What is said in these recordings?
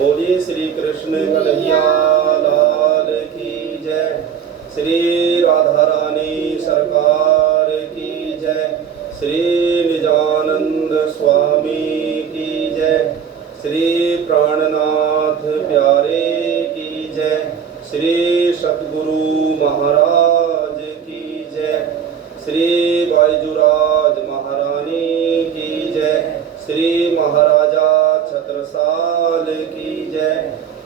बोलिए श्री कृष्ण कन्हैया लाल की जय। श्री राधा रानी सरकार की जय। श्री निजानंद स्वामी की जय। श्री प्राणनाथ प्यारे की जय। श्री सतगुरु महाराज की जय। श्री बाईजुराज महारानी की जय। श्री महाराजा छत्रसाल की जय।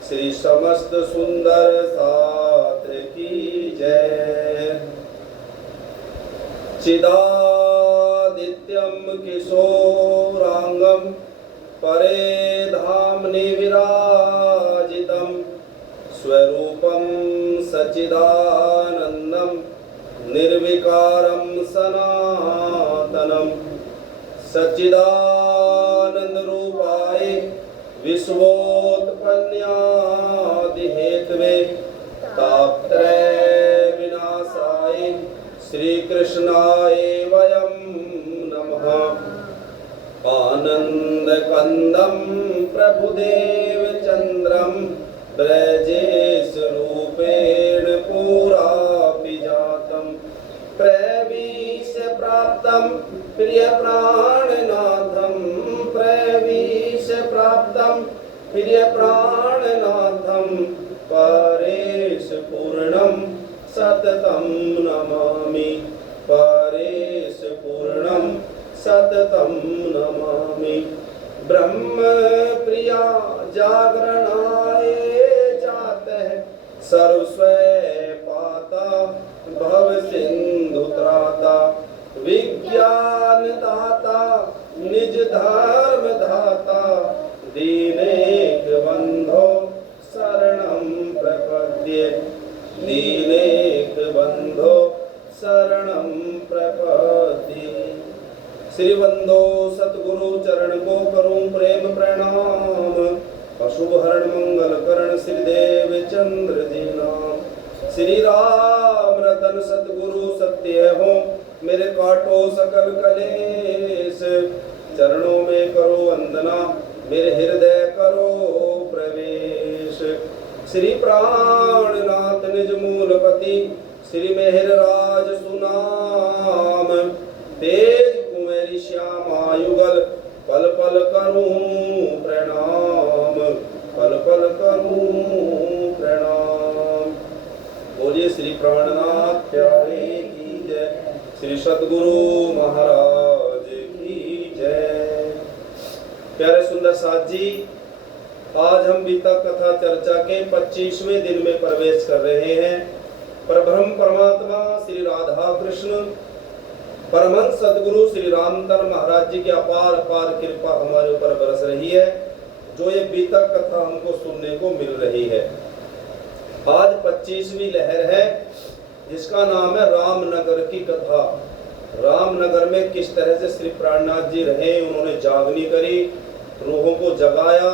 श्री समस्त सुंदर साथ की जय। चिदादित्यम किशोरांगम परे धामनि विराजितम स्वरूपम सच्चिदानंदम निर्विकारम सनातनम सच्चिदानंद रूपाय विश्वोत्पन्नादि हेतवे तापत्रय विनाशाय श्री कृष्णाय वयं नमः। आनंद कंदम प्रभुदेव चंद्रम ब्रजेश रूपेण पुरापि जातम प्रवीश प्राप्तम प्रिय प्राणनाथम प्रवीश प्राप्तम प्रिय प्राणनाथम परेश पूर्णम सततम नमामि परेश पूर्णम सततम नमामि। ब्रह्म प्रिया जागरणाय जाते सर्वस्वै पाता भव सिंधु त्राता विज्ञान दाता निज धर्म दाता दीनेक बंधो शरणं प्रपद्ये दीनेक बंधो शरणं प्रपद्ये। श्री बंधो सतगुरु चरण को करूं प्रेम प्रणाम। अशुभ हरण मंगल करण श्री देव चंद्र जी नाम। श्री राम रतन सतगुरु सत्य हो मेरे काटो सकल कलेश। चरणों में करो वंदना मेरे हृदय करो प्रवेश। श्री प्राणनाथ निज मूलपति श्री मेहर राज सुनाम। तेज कुमेरी श्यामा युगल पल पल करूं प्रणाम पल पल करूं प्रणाम। बोलिए श्री प्राणनाथ प्यारे की जय। श्री सतगुरु महाराज की जय। प्यारे सुंदर साथ जी, आज हम वितक कथा चर्चा के 25वें दिन में प्रवेश कर रहे हैं। परब्रह्म परमात्मा श्री राधा कृष्ण परमहंस सदगुरु श्री रामधन महाराज जी की अपार अपार कृपा हमारे ऊपर बरस रही है, जो ये वितक कथा हमको सुनने को मिल रही है। आज 25वीं लहर है जिसका नाम है रामनगर की कथा। रामनगर में किस तरह से श्री प्राणनाथ जी रहे, उन्होंने जागनी करी, रूहों को जगाया,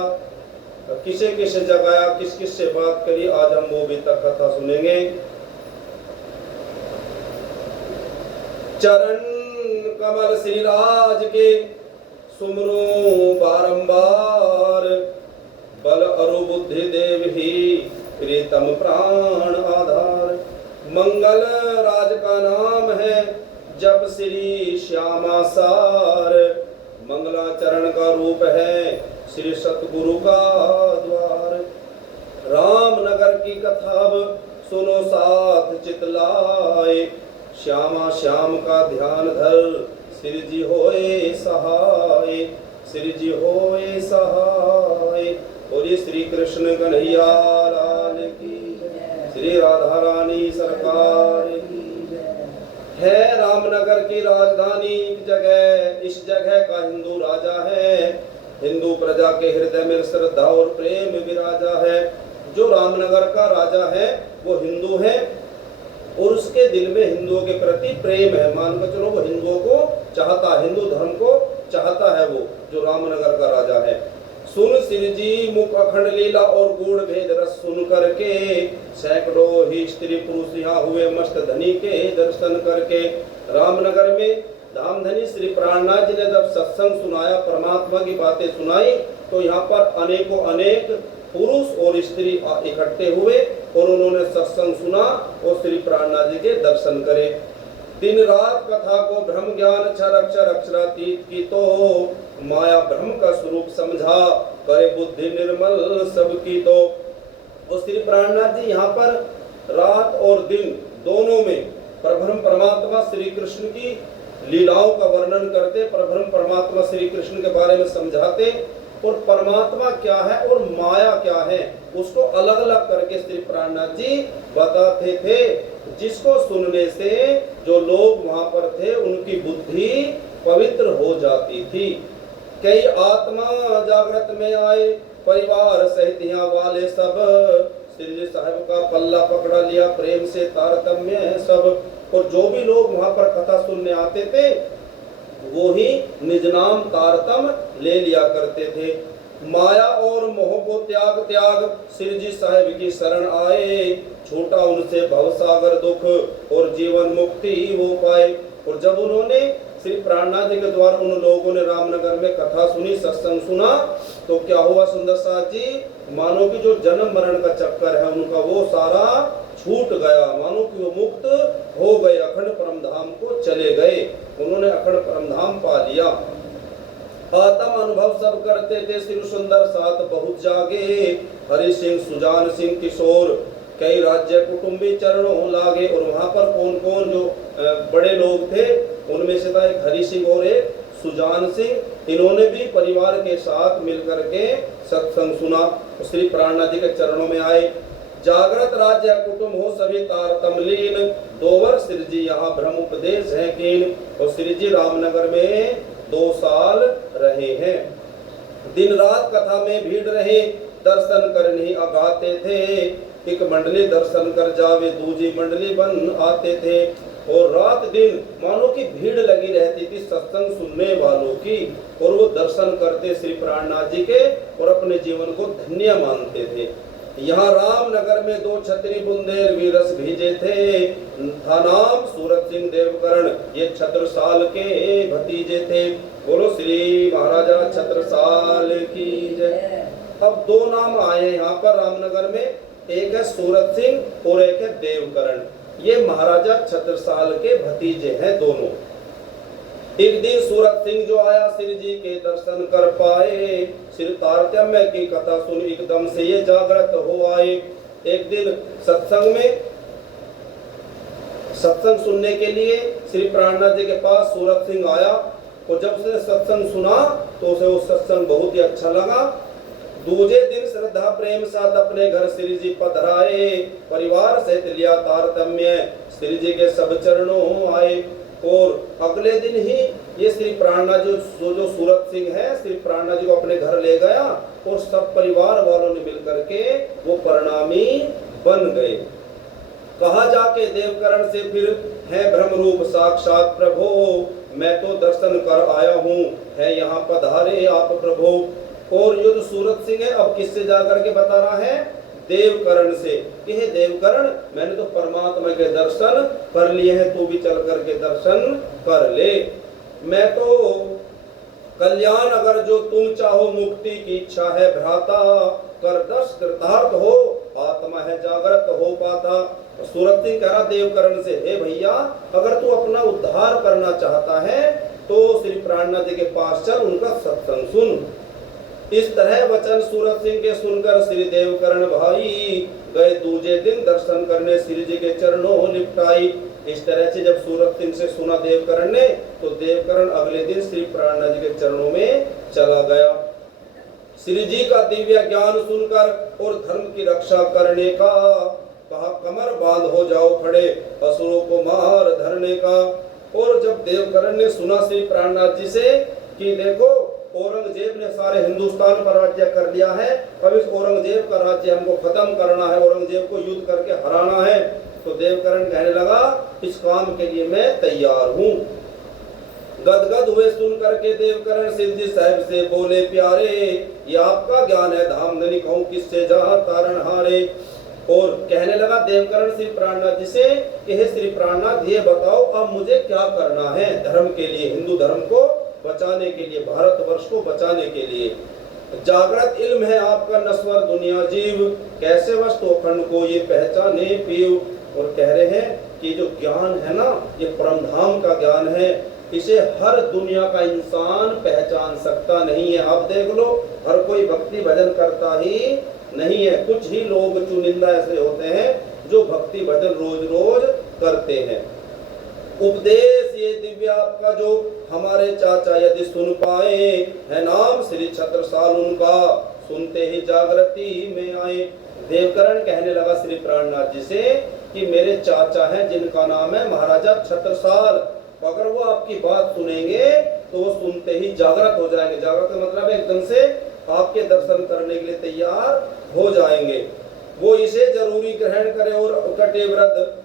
किसे किसे जगाया, किस किस से बात करी, आज हम वो वितक कथा सुनेंगे। चरण कमल श्री राज के सुमरो बारंबार बल अरु बुद्धि देव ही प्रीतम प्राण आधार। मंगल राज का नाम है जप श्री श्यामा सार। मंगलाचरण का रूप है श्री सतगुरु का द्वार। रामनगर की कथा अब सुनो साथ चितलाए। श्यामा श्याम का ध्यान धर श्री जी होए सहाय श्री जी होए सहाय। बोलिए श्री कृष्ण कन्हैया लाल की जय। श्री राधा रानी सरकार की जय। है रामनगर की राजधानी जगह, इस जगह का हिंदू राजा है। हिंदू प्रजा के हृदय में श्रद्धा और प्रेम विराजा है। जो रामनगर का राजा है वो हिंदू है और उसके दिल में हिंदुओं के प्रति प्रेम है। मान के चलो वो हिंदुओं को चाहता, हिंदू धर्म को चाहता है वो जो रामनगर का राजा है। सुन श्री जी मुख अखंड लीला और गुण भेद रस सुन करके सैकड़ों ही स्त्री पुरुष यहाँ हुए मस्त धनी के दर्शन करके। रामनगर में धामधनी श्री प्राणनाथ जी ने जब सत्संग सुनाया, परमात्मा की बातें सुनाई, तो यहाँ पर अनेकों अनेक पुरुष और स्त्री इकट्ठे हुए और उन्होंने सत्संग सुना और श्री प्राणनाथ जी के दर्शन करे। दिन रात कथा को ब्रह्म ज्ञान अक्षर अक्षर अक्षरातीत की तो माया ब्रह्म का स्वरूप समझा, करे बुद्धि निर्मल सबकी तो। और श्री प्राणनाथ जी यहाँ पर रात और दिन दोनों में परब्रह्म परमात्मा श्री कृष्ण की लीलाओं का वर्णन करते, परब्रह्म परमात्मा श्री कृष्ण के बारे में समझाते और परमात्मा क्या है और माया क्या है उसको अलग अलग करके श्री प्राणनाथ जी बताते थे, जिसको सुनने से जो लोग वहां पर थे उनकी बुद्धि पवित्र हो जाती थी। कई आत्मा जागृत में आए, परिवार सहित यहाँ वाले सब, श्री जी साहब का पल्ला पकड़ा लिया, प्रेम से तारतम्य है सब। और जो भी लोग वहां पर कथा सुनने आते थे वो ही निज नाम तारतम ले लिया करते थे। माया और मोह को त्याग त्याग श्री जी साहब की शरण आए, छूटा उनसे भवसागर दुख और जीवन मुक्ति वो पाए। और जब उन्होंने श्री प्राणनाथ जी के द्वारा उन लोगों ने रामनगर में कथा सुनी, सत्संग सुना, तो क्या हुआ सुंदर साथ जी, मानो कि जो जन्म मरण का चक्कर है उनका वो सारा छूट गया, मानो कि वो मुक्त हो गए, अखंड परम धाम को चले गए, उन्होंने अखंड परम धाम पा लिया। आत्म अनुभव सब करते थे श्री सुंदर साथ बहुत जागे, हरि सिंह सुजान सिंह किशोर कई राज्य कुटुंबी चरणों लागे। और वहां पर कौन कौन जो बड़े लोग थे उनमें से था एक हरि सिंह और एक सुजान सिंह, इन्होंने भी परिवार के साथ मिलकर के सत्संग सुना, श्री प्राणनाथ जी के चरणों में आए। जागृत राज्य कुटुंब हो सभी तारतमलीन, 2 वर्ष श्री जी यहाँ ब्रह्म उपदेश है कीन। और श्री जी रामनगर में 2 साल रहे हैं। दिन रात कथा में भीड़ रहे, दर्शन करने अगाते थे, एक मंडली दर्शन कर जावे दूजी मंडली बन आते थे। और रात दिन मानो की भीड़ लगी रहती थी सत्संग सुनने वालों की, और वो दर्शन करते श्री प्राणनाथ जी के और अपने जीवन को धन्य मानते थे। यहाँ रामनगर में 2 छतरी बुंदेलवी रस भीजे थे, था नाम सूरत सिंह देवकरण, ये छत्रसाल के भतीजे थे। बोलो श्री महाराजा छत्रसाल की जय। अब 2 नाम आए यहाँ पर रामनगर में, एक है सूरत सिंह और एक है देवकरण, ये महाराजा छत्रसाल के भतीजे हैं दोनों। एक दिन सूरत सिंह जो आया श्री जी के दर्शन कर पाए, श्री तारतम्य की कथा सुन एकदम से ये जागृत हो आए। एक दिन सत्संग में सत्संग सुनने के लिए श्री प्राणनाथ जी के पास सूरत सिंह आया, और जब उसने सत्संग सुना तो उसे वो सत्संग बहुत ही अच्छा लगा। दूसरे दिन श्रद्धा प्रेम साथ अपने घर श्री जी पधराए, परिवार सहित लिया तारतम्य, श्री जी के सब चरणों आए। और अगले दिन ही ये श्री प्राणनाथ जो सूरत सिंह है श्री प्राणनाथ जी को अपने घर ले गया, और सब परिवार वालों ने मिलकर के वो परिणामी बन गए। कहा जाके देवकरण से फिर है ब्रह्म रूप साक्षात प्रभो, मैं तो दर्शन कर आया हूँ, है यहाँ पधारे आप प्रभो। और ये जो सूरत सिंह है अब किससे जाकर के बता रहा है, देवकरण से, कि हे देवकरण मैंने तो परमात्मा के दर्शन कर लिए हैं, तू भी चल करके दर्शन कर ले। मैं तो कल्याण अगर जो तुम चाहो, मुक्ति की इच्छा है भ्राता, कर दर्श कृतार्थ हो, आत्मा है जागृत हो पाता। सूरत सिंह कह रहा देवकरण से, हे भैया अगर तू अपना उद्धार करना चाहता है तो श्री प्राणनाथ जी के पास चल, उनका सत्संग सुन। इस तरह वचन सूरत सिंह के सुनकर श्री देवकरण भाई गए दूजे दिन दर्शन करने श्री जी के चरणों लिपटाई। इस तरह से जब सूरत सिंह से सुना देवकरण ने, तो देवकरण अगले दिन श्री प्राणनाथ जी के चरणों में चला गया। श्री जी का दिव्य ज्ञान सुनकर और धर्म की रक्षा करने का कहा, कमर बांध हो जाओ खड़े, असुरों को मार धरने का। और जब देवकरण ने सुना श्री प्राणनाथ जी से कि देखो औरंगजेब ने सारे हिंदुस्तान पर राज्य कर लिया है, अब इस औरंगजेब का राज्य हमको खत्म करना है, औरंगजेब को युद्ध करके हराना है, तो देवकरण कहने लगा इस काम के लिए मैं तैयार हूँ। गदगद हुए सुन करके देवकरण श्री जी साहब से बोले, प्यारे ये आपका ज्ञान है धाम धनी कहूँ किससे जहाँ तारण हारे। और कहने लगा देवकरण श्री प्राणनाथ जी से कि हे श्री प्राणनाथ ये बताओ अब मुझे क्या करना है धर्म के लिए, हिंदू धर्म को बचाने के लिए, भारतवर्ष को बचाने के लिए। जागृत इल्म है आपका नस्वर दुनिया जीव, कैसे वस्तु अखंड को ये पहचाने पीव। और कह रहे हैं कि जो ज्ञान है ना, ये परमधाम का ज्ञान है, इसे हर दुनिया का इंसान पहचान सकता नहीं है। आप देख लो, हर कोई भक्ति भजन करता ही नहीं है, कुछ ही लोग चुनिंदा ऐसे होते हैं जो भक्ति भजन रोज रोज करते हैं। उपदेश ये दिव्य आपका जो हमारे चाचा यदि सुन पाए, है नाम श्री छत्रसाल उनका, सुनते ही जागृति में आए। देवकरण कहने लगा श्री प्राणनाथ जी से कि मेरे चाचा हैं जिनका नाम है महाराजा छत्रसाल, अगर वो आपकी बात सुनेंगे तो वो सुनते ही जागृत हो जाएंगे। जागृत का मतलब एकदम से आपके दर्शन करने के लिए तैयार हो जाएंगे। वो इसे जरूरी ग्रहण करें और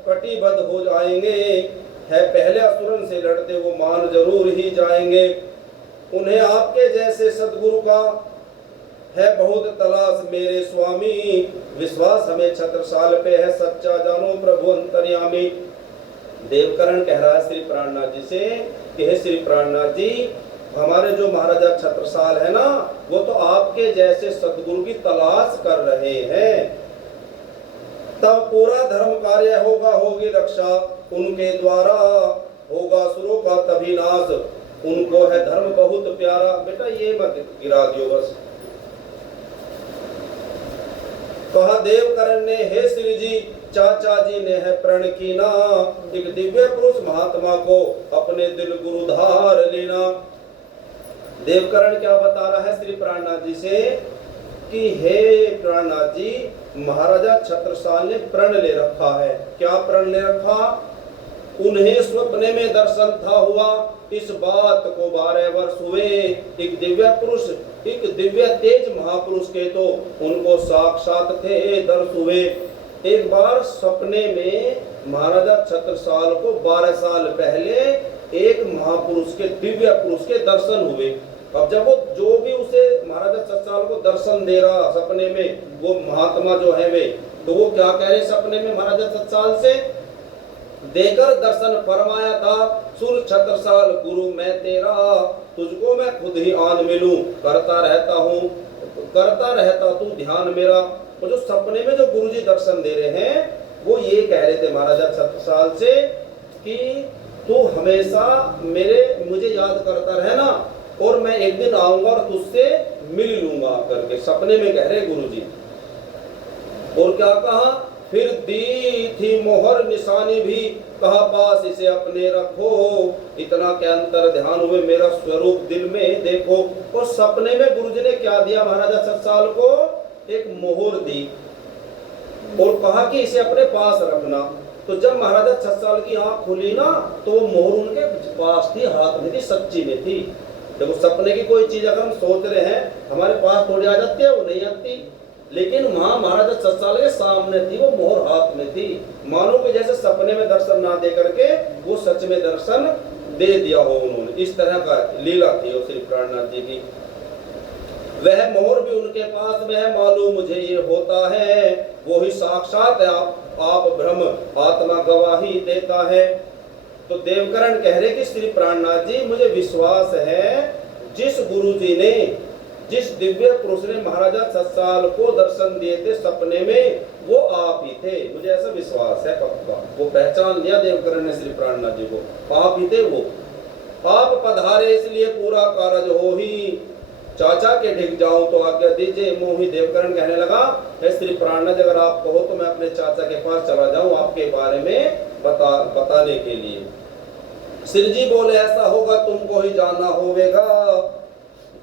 कटिबद्ध हो जाएंगे। है पहले असुरन से लड़ते वो मान जरूर ही जाएंगे। उन्हें आपके जैसे सदगुरु का है बहुत तलाश मेरे स्वामी, विश्वास हमें छत्रसाल पे है सच्चा, जानो प्रभु अंतर्यामी। देवकरण कह रहा है श्री प्राणनाथ जी से कि हे श्री प्राणनाथ जी, हमारे जो महाराजा छत्रसाल है ना, वो तो आपके जैसे सदगुरु की तलाश कर रहे हैं। तब पूरा धर्म कार्य होगा, होगी रक्षा उनके द्वारा, होगा असुरों का तभी नाश, उनको है धर्म बहुत प्यारा। बेटा ये मत गिरा दियो बस। कहा देवकरण ने, हे श्री जी, चाचा जी ने है प्रण कीना, एक दिव्य पुरुष महात्मा को अपने दिल गुरु धार लेना। देवकरण क्या बता रहा है श्री प्राणनाथ जी से कि हे प्राणनाथ जी, महाराजा छत्रसाल ने प्रण ले रखा है। क्या प्रण ले रखा? उन्हें स्वप्ने में दर्शन था हुआ, इस बात को 12 वर्ष हुए। एक दिव्य पुरुष, एक दिव्य तेज महापुरुष के तो उनको साक्षात थे दर्श हुए। एक बार सपने में महाराजा छत्रसाल को 12 साल पहले एक महापुरुष के, दिव्य पुरुष के दर्शन हुए। अब जब वो जो भी उसे महाराजा छत्रसाल को दर्शन दे रहा सपने में, वो महात्मा जो है वे, तो वो क्या कह रहे सपने में महाराजा छत्रसाल से, देकर दर्शन फरमाया था, सुर छत्रसाल गुरु मैं तेरा, तुझको मैं खुद ही आन मिलूं, करता रहता तू ध्यान मेरा। वो जो सपने में जो गुरुजी दर्शन दे रहे हैं, वो ये कह रहे थे महाराजा छत्रसाल से कि तू हमेशा मुझे याद करता रहना, और मैं एक दिन आऊंगा और तुझसे मिल लूंगा करके सपने में कह रहे गुरुजी। और क्या कहा, फिर दी थी मोहर निशानी भी, कहा पास इसे अपने रखो, इतना के अंतर ध्यान हुए मेरा स्वरूप दिल में देखो। और सपने में गुरुजी ने क्या दिया महाराजा छत्रसाल को, एक मोहर दी और कहा कि इसे अपने पास रखना। तो जब महाराजा छत्रसाल की आंख खुली ना, तो वो मोहर उनके पास थी, हाथ में थी, सच्ची में थी। देखो सपने की कोई चीज अगर हम सोच रहे हैं, हमारे पास थोड़ी आ जाती है, वो नहीं आती, लेकिन वहां महाराजा छत्रसाल के सामने थी, वो मोहर हाथ में थी। मानो कि जैसे सपने में दर्शन ना दे करके वो सच में दर्शन दे दिया हो उन्होंने। इस तरह का लीला थी वो श्री प्राणनाथ जी की। वह मोहर भी उनके पास में है, मालूम मुझे ये होता है, वो ही साक्षात है आप ब्रह्म, आत्मा गवाही देता है। तो देवकरण कह रहे कि श्री प्राणनाथ जी, मुझे विश्वास है जिस गुरु जी ने, जिस दिव्य पुरुष ने महाराजा छत्रसाल को दर्शन दिए थे सपने में, वो आप ही थे। मुझे ऐसा विश्वास है पक्का। वो पहचान लिया देवकरण ने श्री प्राणनाथ जी को, आप ही थे वो। आप पधारे इसलिए पूरा कारज हो ही, चाचा के ढिग जाऊं तो आज्ञा दीजिए मोही। देवकरण कहने लगा, हे श्री प्राणनाथ, अगर आप कहो तो मैं अपने चाचा के पास चला जाऊं आपके बारे में बताने के लिए। श्री जी बोले, ऐसा होगा तुमको ही जाना होवेगा,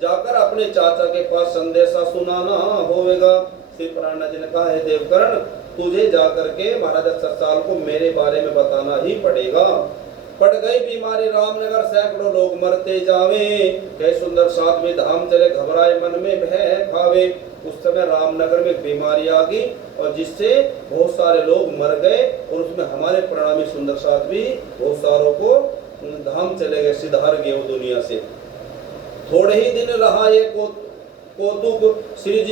जाकर अपने चाचा के पास संदेशा सुनाना होवेगा। श्री प्राणनाथ जी ने कहा, हे देवकरण, तुझे जाकर के महाराजा छत्रसाल को मेरे बारे में बताना ही पड़ेगा। पड़ गई बीमारी रामनगर, सैकड़ों लोग मरते जावे, कई सुंदर साध्वी धाम चले, घबराए मन में भय खावे। उस समय रामनगर में बीमारी आ गई और जिससे बहुत सारे लोग मर गए, और उसमें हमारे प्रणामी सुंदर साध्वी बहुत सारों को धाम चले गए, सिधार गए वो दुनिया से। थोड़े ही दिन रहा ये कौतुक, श्री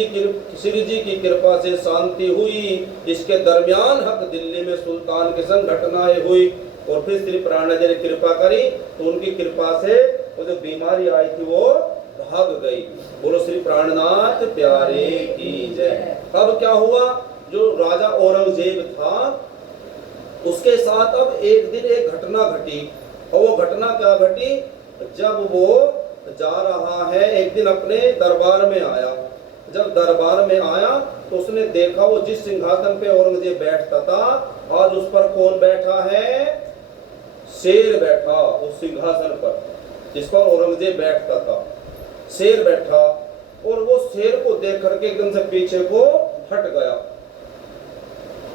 जी की कृपा से शांति हुई। इसके दरमियान हक दिल्ली में सुल्तान के संग घटनाएं हुई, और फिर श्री प्राणनाथ जी ने कृपा करी, तो उनकी कृपा से वो जो बीमारी आई थी वो भाग गई। बोलो श्री प्राणनाथ प्यारे की जय। अब क्या हुआ, जो राजा औरंगजेब था उसके साथ अब एक दिन एक घटना घटी। और वो घटना क्या घटी, जब वो जा रहा है एक दिन अपने दरबार में आया। जब दरबार में आया तो उसने देखा वो जिस सिंहासन पे औरंगजेब बैठता था आज उस पर कौन बैठा है, शेर बैठा उस सिंहासन पर जिस पर औरंगजेब बैठता था, शेर बैठा। और वो शेर को देख करके एकदम से पीछे को हट गया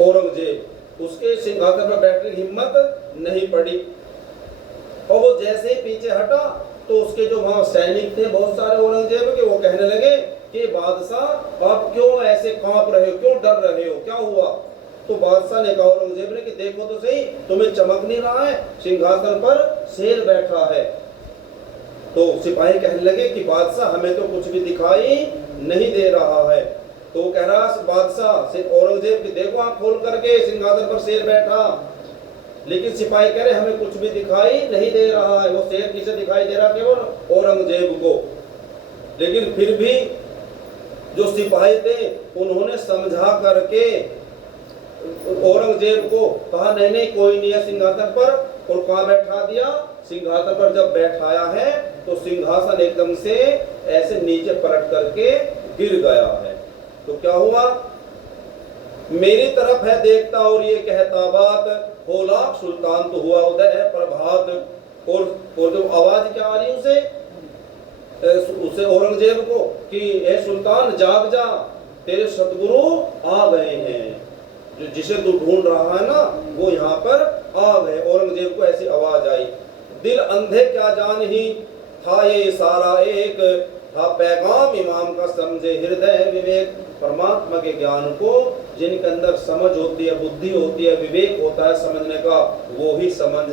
औरंगजेब, उसके सिंहासन पर बैठने की हिम्मत नहीं पड़ी। और वो जैसे ही पीछे हटा तो उसके जो वहां सैनिक थे बहुत सारे औरंगजेब के, वो कहने लगे कि बादशाह आप क्यों ऐसे कांप रहे हो, क्यों डर रहे हो, क्या हुआ। तो बादशाह ने कहा औरंगजेब ने कि देखो तो सही, तुम्हें चमक नहीं रहा है, सिंहासन पर शेर बैठा है। तो सिपाही कहने लगे कि बादशाह हमें तो कुछ भी दिखाई नहीं दे रहा है। तो वो कह रहा बादशाह से औरंगजेब की देखो आंख खोल करके सिंहासन पर शेर बैठा। लेकिन सिपाही कह रहे हमें कुछ भी दिखाई नहीं दे रहा है। वो शेर किसे दिखाई दे रहा, केवल औरंगजेब को। लेकिन फिर भी जो सिपाही थे उन्होंने समझा करके औरंगजेब को कहा नहीं नहीं कोई नहीं है सिंहासन पर, और कहाँ बैठा दिया, सिंहासन पर। जब बैठाया है तो सिंहासन एकदम से ऐसे नीचे पलट करके गिर गया है। तो क्या हुआ, मेरी तरफ है देखता और ये कहता बात, होला सुल्तान तो हुआ उदय है प्रभात। और जो आवाज क्या आ रही उसे औरंगजेब को कि ए सुल्तान जाग जा, तेरे सतगुरु आ गए हैं, जो जिसे तू ढूंढ रहा है ना वो यहाँ पर आ गए। औरंगजेब को ऐसी आवाज आई। दिल अंधे क्या जान ही था ये इशारा एक, था पैगाम इमाम का समझे हृदय विवेक। परमात्मा के ज्ञान को जिनके अंदर समझ होती है, बुद्धि होती है, विवेक होता है समझने का, वो ही समझ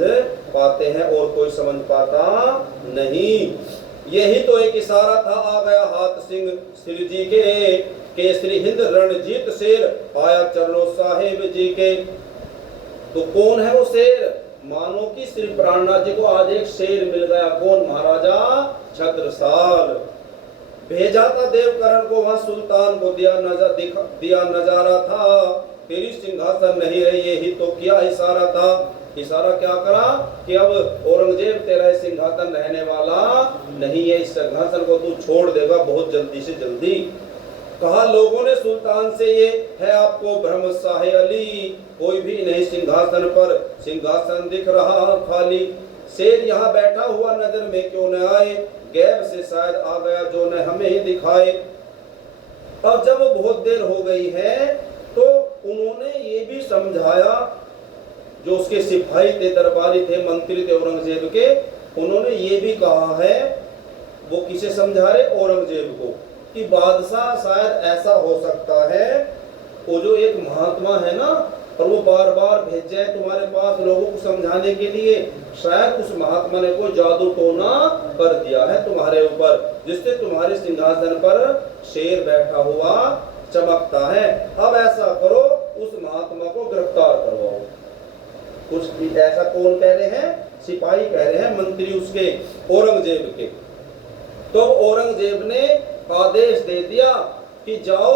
पाते हैं और कोई समझ पाता नहीं। यही तो एक इशारा था, आ गया हाथ सिंह श्री जी के, केसरी हिंद रणजीत शेर आया चरणों साहेब जी के। तो कौन है वो शेर, मानो कि श्री प्राणनाथ जी को आज एक शेर मिल गया। कौन, महाराजा छत्रसाल। भेजा था देवकरण को वहां सुल्तान को दिया नजारा था, तेरी सिंहासन नहीं रही यही तो किया इशारा था। इशारा क्या करा कि अब औरंगजेब तेरा सिंहासन रहने वाला नहीं है, इस सिंहासन को तू छोड़ देगा बहुत जल्दी से जल्दी। कहा लोगों ने सुल्तान से ये है आपको भ्रम शाहे अली, कोई भी नहीं सिंहासन पर, सिंहासन दिख रहा खाली। शेर यहाँ बैठा हुआ नजर में क्यों न आए, गैब से शायद आ गया जो न हमें ही दिखाए। अब जब बहुत देर हो गई है तो उन्होंने ये भी समझाया, जो उसके सिपाही थे, दरबारी थे, मंत्री थे औरंगजेब के, उन्होंने ये भी कहा है, वो किसे समझा रहे, औरंगजेब को, कि बादशाह शायद ऐसा हो सकता है वो जो एक महात्मा है ना, और वो बार बार भेजे तुम्हारे पास लोगों को समझाने के लिए, शायद उस महात्मा ने कोई जादू टोना कर दिया है तुम्हारे ऊपर, जिससे तुम्हारे सिंहासन पर शेर बैठा हुआ चमकता है। अब ऐसा करो उस महात्मा को गिरफ्तार करवाओ। कुछ ऐसा कौन कह रहे हैं, सिपाही कह रहे हैं, मंत्री उसके औरंगजेब के। तो औरंगजेब ने आदेश दे दिया कि जाओ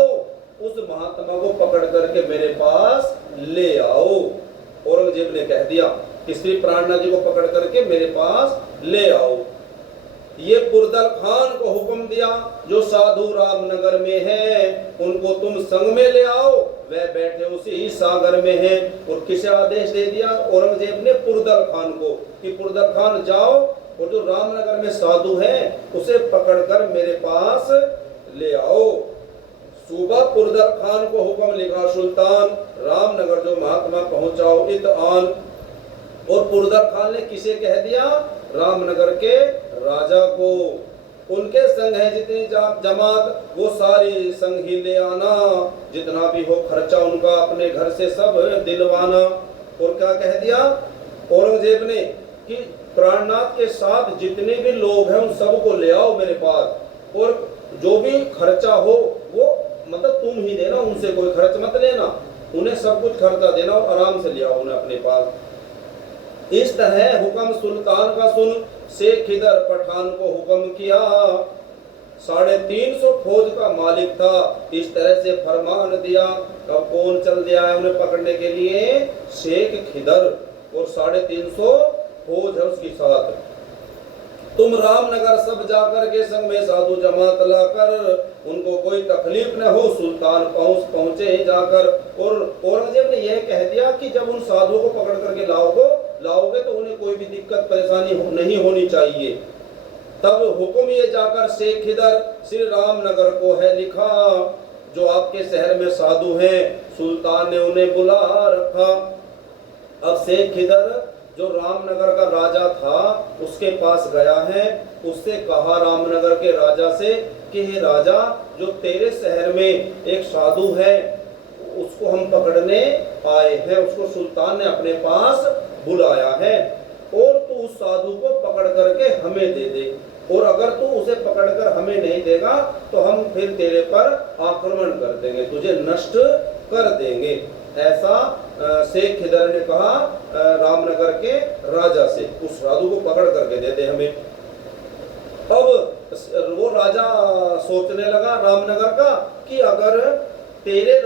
उस महात्मा को पकड़ करके मेरे पास ले आओ। औरंगजेब ने कह दिया कि श्री प्राणनाथ जी को पकड़ करके मेरे पास ले आओ। ये पुरदल खान को हुक्म दिया जो साधु रामनगर में है, उनको तुम संग में ले आओ, वह बैठे उसी सागर में हैं। और किसे आदेश दे दिया औरंगजेब ने, पुरदल खान को, कि पुरदल खान जाओ और जो रामनगर में साधु है उसे पकड़कर मेरे पास ले आओ। सुबह पुरदल खान को हुक्म लिखा सुल्तान, रामनगर जो महात्मा पहुंचाओ इत आन। और पुरदल खान ने किसे कह दिया, रामनगर के राजा को, उनके संग है जितनी जमात वो सारी संग ही ले आना, जितना भी हो खर्चा उनका अपने घर से सब दिलवाना। और क्या कह दिया औरंगजेब ने कि प्राणनाथ के साथ जितने भी लोग हैं उन सबको ले आओ मेरे पास, और जो भी खर्चा हो वो मतलब तुम ही देना, उनसे कोई खर्च मत लेना, उन्हें सब कुछ खर्चा देना और आराम से ले आओ उन्हें अपने पास। इस तरह हुक्म सुल्तान का सुन शेख खिदर पठान को हुक्म किया, 350 फौज का मालिक था। इस तरह से फरमान दिया। अब कौन चल दिया है उन्हें पकड़ने के लिए? शेख खिदर और 350 फौज है उसके साथ। तुम रामनगर सब जाकर के संग में साधु जमात लाकर, उनको कोई तकलीफ न हो, सुल्तान पहुंचे जाकर। और औरंगजेब ने यह कह दिया कि जब उन साधुओं को पकड़ करके लाओगे तो उन्हें कोई भी दिक्कत परेशानी नहीं होनी चाहिए। तब हुक्म ये जाकर शेख खिदर श्री रामनगर को है लिखा, जो आपके शहर में साधु हैं, सुल्तान ने उन्हें बुला रखा। अब शेख खिदर जो रामनगर का राजा था उसके पास गया है। उससे कहा रामनगर के राजा से कि हे राजा, जो तेरे शहर में एक साधु है उसको हम पकड़ने आए हैं, उसको सुल्तान ने अपने पास बुलाया है और तू उस साधु को पकड़ करके हमें दे दे, और अगर तू उसे पकड़कर हमें नहीं देगा तो हम फिर तेरे पर आक्रमण कर देंगे, तुझे नष्ट कर देंगे। ऐसा शेख खिदर ने कहा रामनगर के राजा से, उस साधु को पकड़ करके दे दे हमें। अब वो राजा सोचने लगा रामनगर का कि अगर तेरे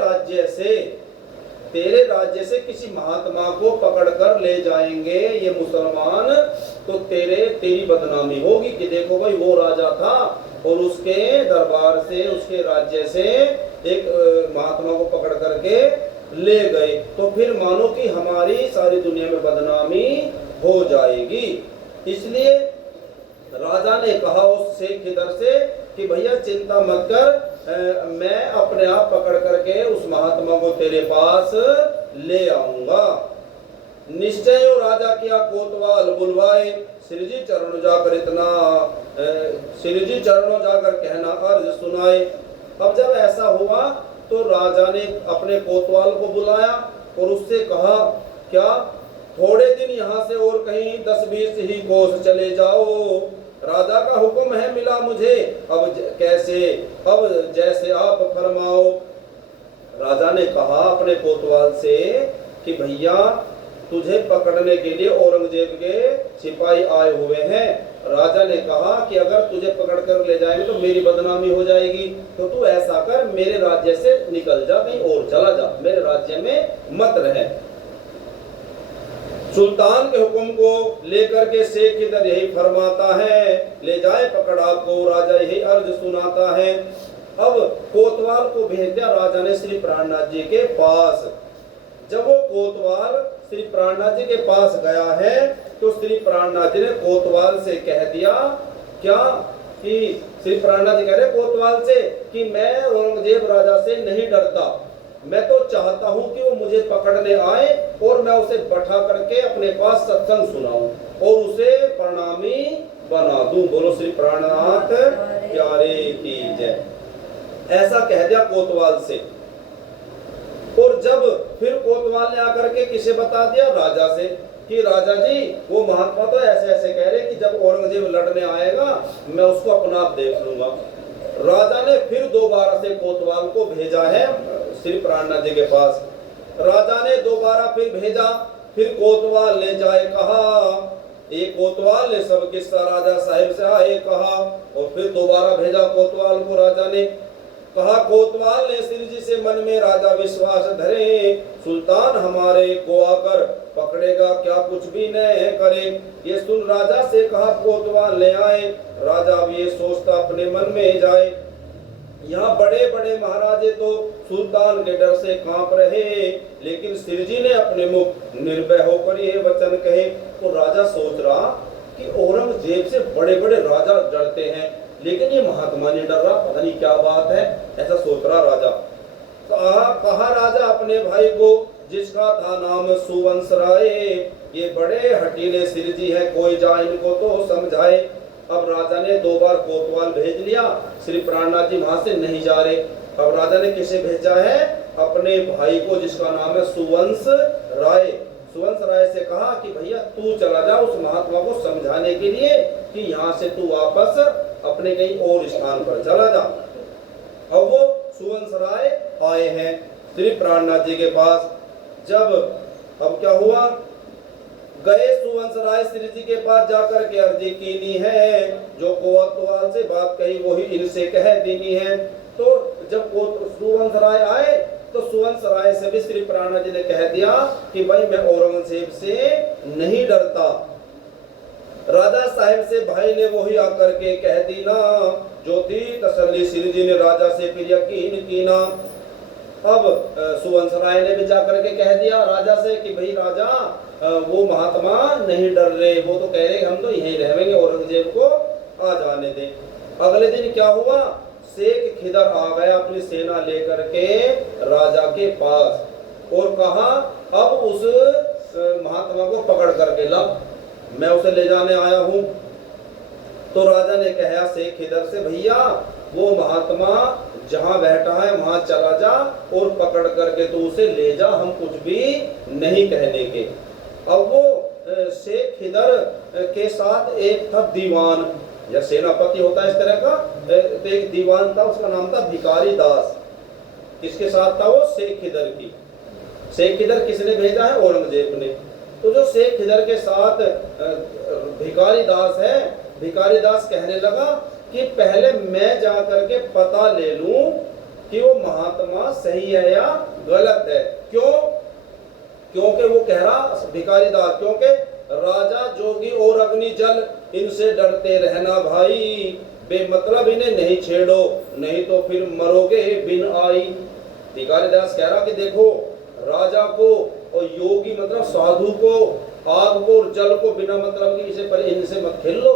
राज्य से किसी महात्मा को पकड़कर ले जाएंगे ये मुसलमान, तो तेरी बदनामी होगी कि देखो भाई वो राजा था और उसके दरबार से, उसके राज्य से एक महात्मा को पकड़ करके ले गए, तो फिर मानो कि हमारी सारी दुनिया में बदनामी हो जाएगी। इसलिए राजा ने कहा उस शेख खिदर से कि भैया चिंता मत कर, मैं अपने आप पकड़ करके उस महात्मा को तेरे पास ले आऊंगा। निश्चय वो राजा किया कोतवाल बुलवाए, श्रीजी चरणों जाकर कहना अर्ज सुनाए। अब जब ऐसा हुआ तो राजा ने अपने कोतवाल को बुलाया और उससे कहा, क्या थोड़े दिन यहाँ से और कहीं 10-20 ही कोस चले जाओ, राजा का हुक्म है मिला मुझे, अब कैसे, अब जैसे आप फरमाओ। राजा ने कहा अपने कोतवाल से कि भैया तुझे पकड़ने के लिए औरंगजेब के सिपाही आए हुए हैं। राजा ने कहा कि अगर तुझे पकड़ कर ले जाएंगे तो मेरी बदनामी हो जाएगी, तो तू ऐसा कर मेरे राज्य से निकल जा, कहीं और चला जा, मेरे राज्य में मत रहे। सुल्तान के हुक्म को लेकर के शेख खिदर यही फरमाता है, ले जाए पकड़ आपको, राजा यही अर्ज सुनाता है। अब कोतवाल को भेज दिया राजा ने श्री प्राणनाथ जी के पास। जब वो कोतवाल श्री प्राणनाथ जी के पास गया है तो श्री प्राणनाथ जी ने कोतवाल से कह दिया, क्या कि श्री प्राणनाथ जी कह रहे कोतवाल से कि मैं औरंगजेब राजा से नहीं डरता, मैं तो चाहता हूं कि वो मुझे पकड़ने आए और मैं उसे बैठा करके अपने पास सत्संग सुनाऊं और उसे प्रणामी बना दूं। बोलो श्री प्राणनाथ प्यारे की जय। ऐसा कह दिया कोतवाल से। और जब फिर कोतवाल ने आकर के किसे बता दिया? राजा से, कि राजा जी वो महात्मा तो ऐसे ऐसे कह रहे कि जब औरंगजेब लड़ने आएगा मैं उसको अपना आप देख लूंगा। राजा ने फिर दोबारा से कोतवाल को भेजा है श्री प्राणनाथ जी के पास। राजा ने दोबारा फिर भेजा, फिर कोतवाल ने जाए कहा, एक कोतवाल ने सब किस्सा राजा साहिब से आए कहा, और फिर दोबारा भेजा कोतवाल को। राजा ने कहा, कोतवाल ने श्री जी से मन में राजा विश्वास धरे, सुल्तान हमारे को आकर पकड़ेगा क्या कुछ भी न करे। ये सुन राजा से कहा कोतवाल ले आए। राजा अब ये सोचता अपने मन में जाए, यहाँ बड़े बड़े महाराजे तो सुल्तान के डर से कांप रहे, लेकिन श्री जी ने अपने मुख निर्भय होकर ये वचन कहे। तो राजा सोच रहा कि औरंगजेब से बड़े बड़े राजा डरते हैं, लेकिन ये महात्मा नहीं डर रहा, पता नहीं क्या बात है, ऐसा सोच रहा राजा। कहा राजा अपने भाई को जिसका था नाम सुवंश राय, ये बड़े हटीले श्री जी है, कोई जाए इनको तो समझाए। अब राजा ने 2 बार कोतवाल भेज लिया, श्री प्राणनाथ जी वहां से नहीं जा रहे। अब राजा ने किसे भेजा है? अपने भाई को जिसका नाम है सुवंश राय। सुवंश राय से कहा कि भैया तू चला जा उस महात्मा को समझाने के लिए कि यहाँ से तू वापस अपने कहीं और स्थान पर चला जा। अब वो सुवंश राय आए हैं श्री प्राणनाथ जी के पास। जब अब क्या हुआ, गए सुवंशराय श्री जी के पास जाकर के अर्जी कीनी है, जो कोतवाल से बात कही वही इनसे कह देनी है। तो जब सुवंशराय आए तो सुवंशराय से भी श्री प्राणनाथ जी ने कह दिया कि भाई मैं औरंगजेब से नहीं डरता। राजा साहिब से भाई ने वही आकर के कह दी ना, जो थी तसल्ली श्री जी ने राजा से फिर यकीन कीना। अब सुवंशराय ने भी जाकर के कह दिया राजा से कि भाई राजा वो महात्मा नहीं डर रहे, वो तो कह रहे हम तो यहीं रहेंगे, औरंगजेब को आ जाने दें। अगले दिन क्या हुआ, शेख खिदर आ गया अपनी सेना लेकर के राजा के पास और कहा अब उस महात्मा को पकड़ करके ला, मैं उसे ले जाने आया हूं। तो राजा ने कहा शेख खिदर से भैया वो महात्मा जहां बैठा है वहां चला जा और पकड़ करके तो उसे ले जा, हम कुछ भी नहीं कहने के। अब वो शेख खिदर के साथ एक था दीवान या सेनापति होता है इस तरह का, तो एक दीवान था, उसका नाम था भिखारी दास। किसके साथ था वो, शेख खिदर की। शेख खिदर किसने भेजा है, औरंगजेब ने। तो जो शेख खिदर के साथ भिखारी दास है, भिखारी दास कहने लगा कि पहले मैं जाकर के पता ले लूं कि वो महात्मा सही है या गलत है। क्यों, क्योंकि वो कह रहा भिखारी दास, क्योंकि राजा जोगी और अग्नि जल इनसे डरते रहना भाई, बेमतलब इन्हें नहीं छेड़ो नहीं तो फिर मरोगे बिन आई। भिखारी दास कह रहा कि देखो राजा को और योगी मतलब साधु को, आग को और जल को बिना मतलब की इसे पहले इनसे मत खेल लो,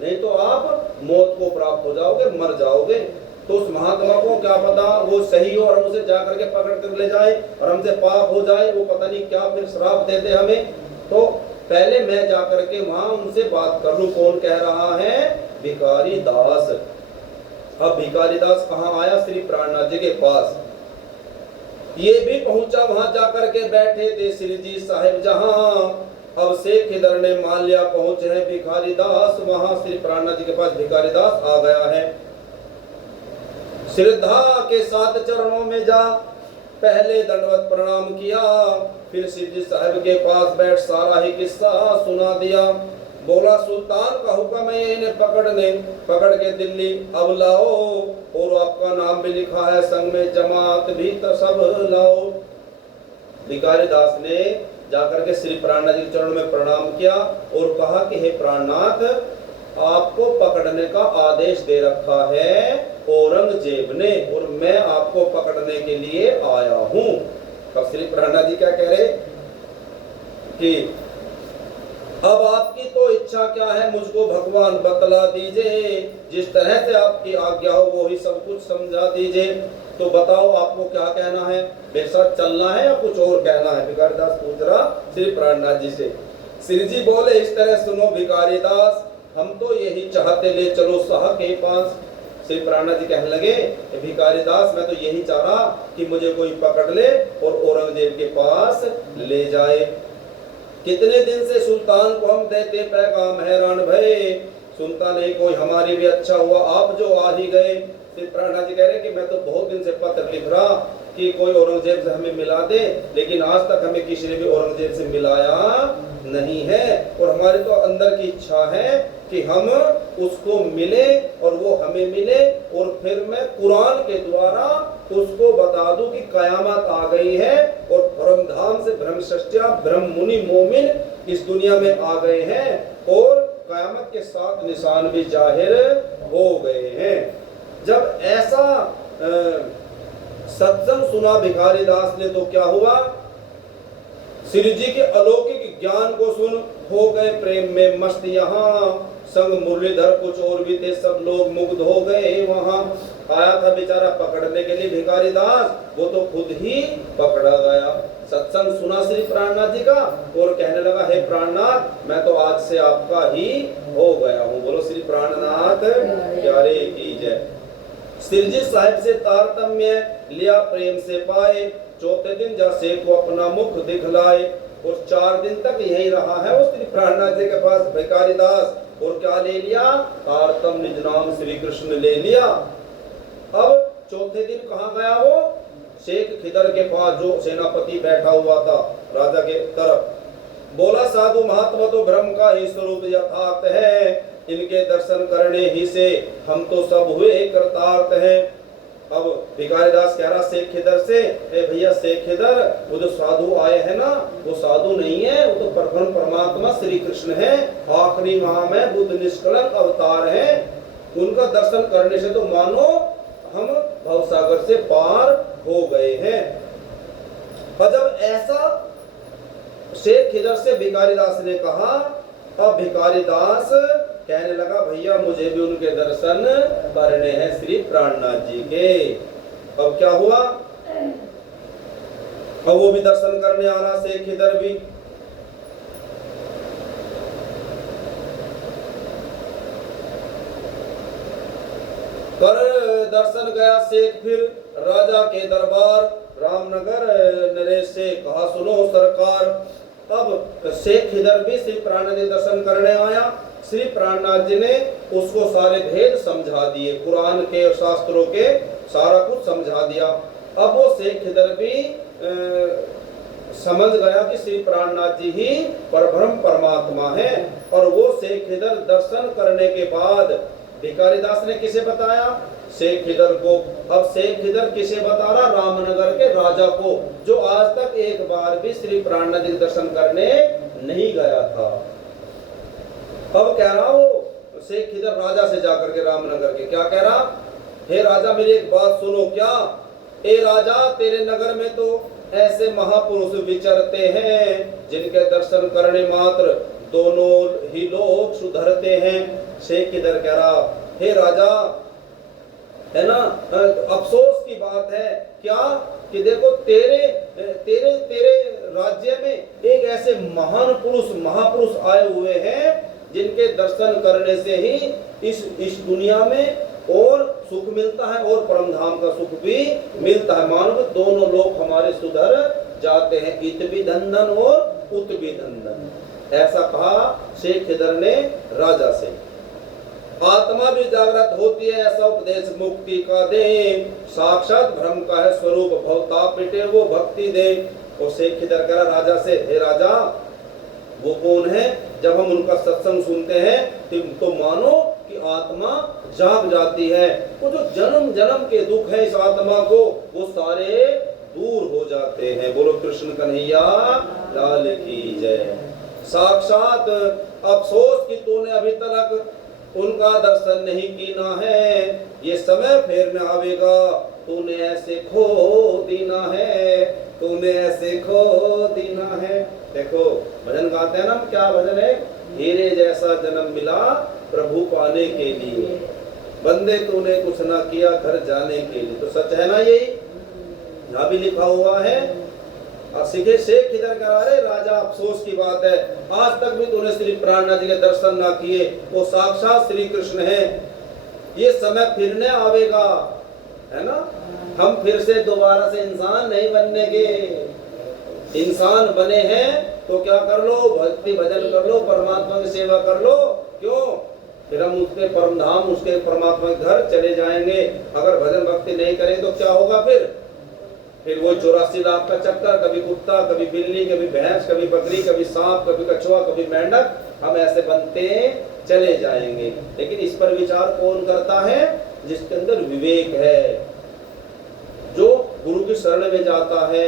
नहीं तो आप मौत को प्राप्त हो जाओगे, मर जाओगे। तो उस महात्मा को क्या पता वो सही हो और हम उसे जाकर के पकड़ कर ले जाए और हमसे पाप हो जाए, वो पता नहीं क्या फिर श्राप देते हमें। तो पहले मैं जाकर के वहां उनसे बात कर लूं कौन कह रहा है, भिखारी दास। अब भिखारी दास कहाँ आया, श्री प्राणनाथ जी के पास। ये भी पहुंचा, वहां जाकर के बैठे थे श्री जी साहिब जहां। अब शेख खिदर ने मान लिया पहुंचे हैं भिखारी दास वहां, श्री प्राणनाथ जी के पास भिखारी दास आ गया है। श्रद्धा के साथ चरणों में जा पहले दंडवत प्रणाम किया, फिर श्री जी साहिब के पास बैठ सारा ही किस्सा सुना दिया। बोला सुल्तान का हुक्म है इन्हें पकड़ के दिल्ली अब लाओ, और आपका नाम भी लिखा है संग में जमात भी तो सब लाओ। भिखारी दास ने जाकर के श्री प्राणनाथ जी के चरणों में प्रणाम किया और कहा कि हे प्राणनाथ, आपको पकड़ने का आदेश दे रखा है औरंगजेब ने और मैं आपको पकड़ने के लिए आया हूं। तब श्री प्राणनाथ जी क्या कह रहे कि अब आपकी तो इच्छा क्या है मुझको भगवान बतला दीजिए, जिस तरह से आपकी आज्ञा हो वो ही सब कुछ समझा दीजिए। तो बताओ आपको क्या कहना है, मेरे साथ चलना है या कुछ और कहना है। भिखारी दास पूछ रहा श्री प्राणनाथ जी से। श्री जी बोले इस तरह सुनो भिखारी दास, हम तो यही चाहते ले चलो शाह के पास। श्री प्राणनाथ जी कहने लगे भिखारी दास मैं तो यही चाह रहा कि मुझे कोई पकड़ ले और औरंगजेब के पास ले जाए। कितने दिन से सुल्तान को हम देते पैगाम, हैरान भय सुनता नहीं कोई, हमारी भी अच्छा हुआ आप जो आ ही गए। श्री प्राणनाथ जी कह रहे कि मैं तो बहुत दिन से पत्र लिख रहा कि कोई औरंगजेब से हमें मिला दे, लेकिन आज तक हमें किसी ने भी औरंगजेब से मिलाया नहीं है, और हमारी तो अंदर की इच्छा है कि हम उसको मिले और वो हमें मिले, और फिर मैं कुरान के द्वारा उसको बता दूं कि कयामत आ गई है और ब्रह्मधाम से ब्रह्मसृष्टिया ब्रह्म मुनि मोमिन इस दुनिया में आ गए हैं और कयामत के 7 निशान भी जाहिर हो गए हैं। जब ऐसा सत्संग सुना भिखारी दास ने तो क्या हुआ, श्री जी के अलौकिक ज्ञान को सुन हो गए प्रेम में मस्त। यहाँ संग मुरलीधर कुछ और भी थे, सब लोग मुग्ध हो गए। वहां आया था बेचारा पकड़ने के लिए भिखारी दास, वो तो खुद ही पकड़ा गया। सत्संग सुना श्री प्राणनाथ जी का और कहने लगा हे प्राणनाथ मैं तो आज से आपका ही हो गया हूँ। बोलो श्री प्राणनाथ प्यारे की जय। श्री जी साहिब से तारतम्य लिया प्रेम से पाए, चौथे दिन जैसे को अपना मुख दिखलाए, और 4 दिन तक यही रहा है वो श्री प्राणनाथ जी के पास भिखारी दास। और क्या ले लिया, तारतम निज नाम श्री कृष्ण ले लिया। अब चौथे दिन कहाँ गया वो, शेख खिदर के पास जो सेनापति बैठा हुआ था राजा के तरफ। बोला साधु महात्मा तो ब्रह्म का ही स्वरूप यथार्थ है, इनके दर्शन करने ही से हम तो सब हुए कृतार्थ हैं। अब भिखारीदास कह रहा शेख खिदर से, ए भैया शेख खिदर, वो जो साधु आए हैं ना, वो साधु नहीं है, वो तो परब्रह्म परमात्मा श्री कृष्ण है, आखिरी माह में बुद्ध निष्कलंक अवतार है। उनका दर्शन करने से तो मानो हम भवसागर से पार हो गए हैं। और जब ऐसा शेख खिदर से भिखारीदास ने कहा, अब भिखारीदास कहने लगा भैया मुझे भी उनके दर्शन करने हैं श्री प्राणनाथ जी के। अब क्या हुआ, अब वो भी दर्शन करने आ रहा शेख खिदर भी। कर दर्शन गया शेख फिर राजा के दरबार रामनगर नरेश से, कहा सुनो सरकार। अब शेख खिदर भी श्री प्राणनाथ जी दर्शन करने आया। श्री प्राणनाथ जी ने उसको सारे भेद समझा दिए, कुरान के और शास्त्रों के सारा कुछ समझा दिया। अब वो शेख खिदर भी समझ गया कि श्री प्राणनाथ जी ही परब्रह्म परमात्मा है। और वो शेख खिदर दर्शन करने के बाद भिखारीदास ने किसे बताया, शेख खिदर को। अब शेख खिदर किसे बता रहा, रामनगर के राजा को, जो आज तक एक बार भी श्री प्राणनाथ जी दर्शन करने नहीं गया था। अब कह रहा वो शेख खिदर राजा से जाकर के रामनगर के क्या कह रहा, हे राजा मेरी एक बात सुनो। क्या, ए राजा तेरे नगर में तो ऐसे महापुरुष विचरते हैं जिनके दर्शन करने मात्र दोनों ही लोग सुधरते हैं। शेख खिदर कह रहा, हे राजा है ना, अफसोस की बात है क्या कि देखो तेरे तेरे तेरे राज्य में एक ऐसे महान पुरुष महापुरुष आए हुए हैं जिनके दर्शन करने से ही इस दुनिया में और सुख मिलता है और परम धाम का सुख भी मिलता है। मानो दोनों लोग हमारे सुधर जाते हैं, इत भी धन और उत भी धन। ऐसा कहा शेख खिदर ने राजा से। आत्मा भी जागृत होती है ऐसा उपदेश मुक्ति का दे, साक्षात ब्रह्म का है स्वरूप भवता पिटे वो भक्ति दे। और शेख खिदर कह रहा राजा से, हे राजा वो कौन है, जब हम उनका सत्संग सुनते हैं तो मानो कि आत्मा जाग जाती है। वो जो जन्म जन्म के दुख है इस आत्मा को वो सारे दूर हो जाते हैं। बोलो कृष्ण कन्हैया लाल की जय। साक्षात अफसोस कि तूने अभी तक उनका दर्शन नहीं कीना है, ये समय फेर न आवेगा, तूने ऐसे खो दीना है, तूने ऐसे खो दीना है। देखो भजन गाते हैं ना, क्या भजन है, हीरे जैसा जन्म मिला प्रभु पाने के लिए, बंदे तूने कुछ ना किया घर जाने के लिए। तो सच है ना, यही यहाँ भी लिखा हुआ है। सीखे शेख खिदर कह रहा है राजा अफसोस की बात है, आज तक भी तूने श्री प्राणनाथ जी के दर्शन ना किए, वो साक्षात श्री कृष्ण है। ये समय फिरने आवेगा है ना, हम फिर से दोबारा से इंसान नहीं बनने के। इंसान बने हैं तो क्या कर लो, भक्ति भजन कर लो, परमात्मा की सेवा कर लो। क्यों, फिर हम उसके परम धाम उसके परमात्मा के घर चले जाएंगे। अगर भजन भक्ति नहीं करें तो क्या होगा, फिर वो 84 लाख का चक्कर, कभी कुत्ता कभी बिल्ली कभी भैंस कभी बकरी कभी सांप कभी कछुआ कभी मेंढक, हम ऐसे बनते चले जाएंगे। लेकिन इस पर विचार कौन करता है, जिसके अंदर विवेक है, जो गुरु की शरण में जाता है,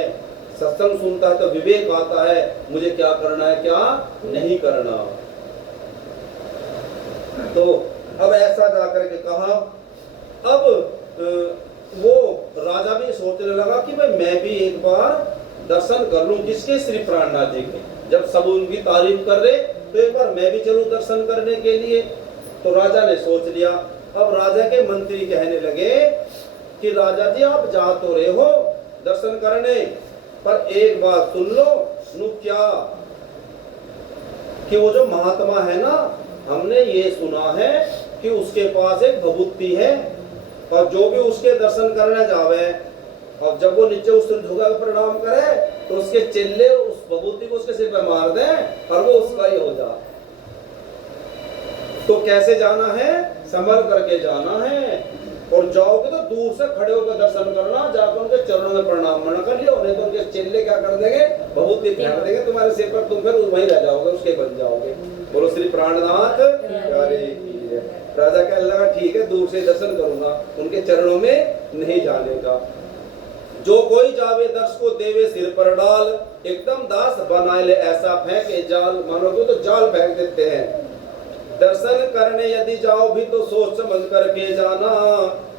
सत्संग सुनता है तो विवेक आता है, मुझे क्या करना है क्या नहीं करना। तो अब ऐसा जाकर के कहा। अब वो राजा भी सोचने लगा कि भाई मैं भी एक बार दर्शन कर लूं, किसके, श्री प्राणनाथ जी के। जब सब उनकी तारीफ कर रहे तो एक बार मैं भी चलूं दर्शन करने के लिए। तो राजा ने सोच लिया। अब राजा के मंत्री कहने लगे कि राजा जी आप जा तो रहे हो दर्शन करने, पर एक बात सुन लो। नु क्या, कि वो जो महात्मा है ना, हमने ये सुना है कि उसके पास एक भभूति है, और जो भी उसके दर्शन करने जावे और जब वो नीचे उस झुका प्रणाम करे तो उसके चिल्ले उस भभूति को उसके सिर पे मार दें और वो उसका ही हो जाए। तो कैसे जाना है, संभल करके जाना है। और जाओगे तो दूर से खड़े होकर दर्शन करना, जाकर उनके चरणों में प्रणाम मना कर लियो, नहीं तो उनके चेले क्या कर देंगे, भभूति फेंक देंगे तुम्हारे सिर पर, तुम फिर वहीं रह जाओगे, उसके बन जाओगे। बोलो श्री प्राणनाथ प्यारे की जय। राजा कहने लगा ठीक है, दूर से दर्शन करूंगा, उनके चरणों में नहीं जाने का। जो कोई जावे दर्श को देवे सिर पर डाल, एकदम दास बनाए ले ऐसा फेंके जाल। मानोगे तो जाल फेंक देते हैं। दर्शन करने यदि जाओ भी तो सोच समझ करके जाना,